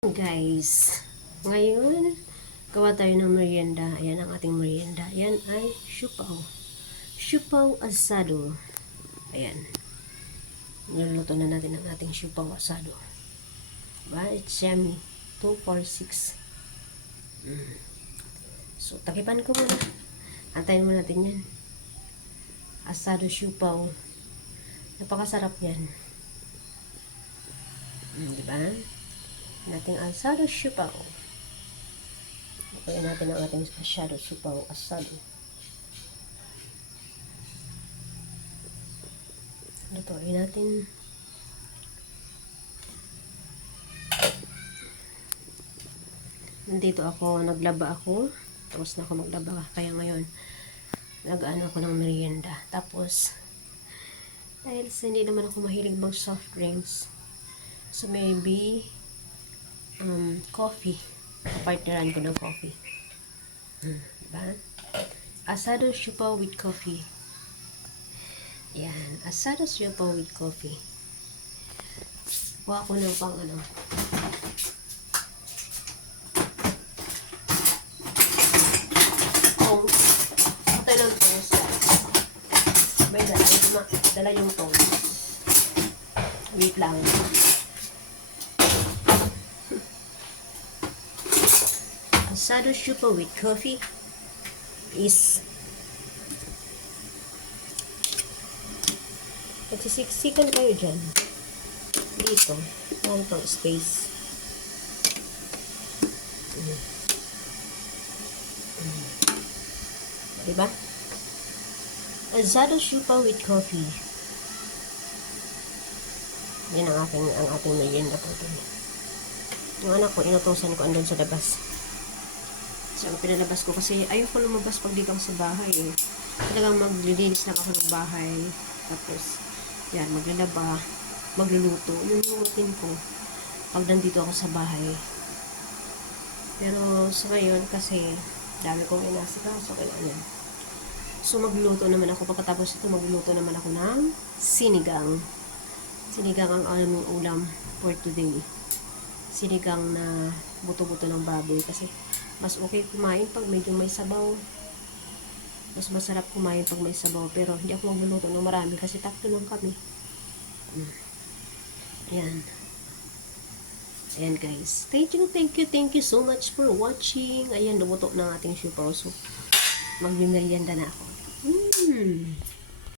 Guys, ngayon gawa tayo ng merienda. Ayan ang ating merienda. Ayan ay siupaw. Siupaw asado. Ayan. Niluluto na natin ang ating siupaw asado. Diba? It's yummy. 2, 4, 6. So, takipan ko muna. Antayin mo natin yan. Asado siupaw. Napakasarap yan. Diba? Nating asado siupaw. Lutuin natin ang ating asado siupaw asado. Lutuin natin. Nandito ako, naglaba ako. Tapos na ako maglaba. Kaya ngayon, nag-ano ako ng merienda. Tapos, dahil hindi naman ako mahilig mag soft drinks. So maybe, coffee. Partneran ko ng coffee. Diba? Asado siupaw with coffee. Yan. Asado siupaw with coffee. Kuha ko ng pang ano. Ito lang toast. May dala yung toast. Wait lang. Asado siupaw with coffee is nagsisiksikan kayo dyan. Dito. Meron pang space. Diba? Asado siupaw with coffee. Yan ang ating merienda po ito. Yung anak ko, inutusan ko andun sa labas. So, pinalabas ko kasi ayoko lumabas pag dito ako sa bahay eh. Talagang maglilinis lang ako ng bahay. Tapos, yan, maglalaba, magluluto. Yun yung routine ko pag nandito ako sa bahay. Pero sa ngayon, kasi dami kong inasikaso, kaya yan. So, magluluto naman ako. Pagkatapos ito, magluluto naman ako ng sinigang. Sinigang ang aming ulam for today. Sinigang na buto-buto ng baboy. Kasi, mas okay kumain pag medyo may sabaw. Mas masarap kumain pag may sabaw. Pero hindi ako magluluto ng marami kasi tatlo lang kami. Ayan. Ayan guys. Thank you so much for watching. Ayan, lumuto na ating siupaw. So, mag-merienda na ako.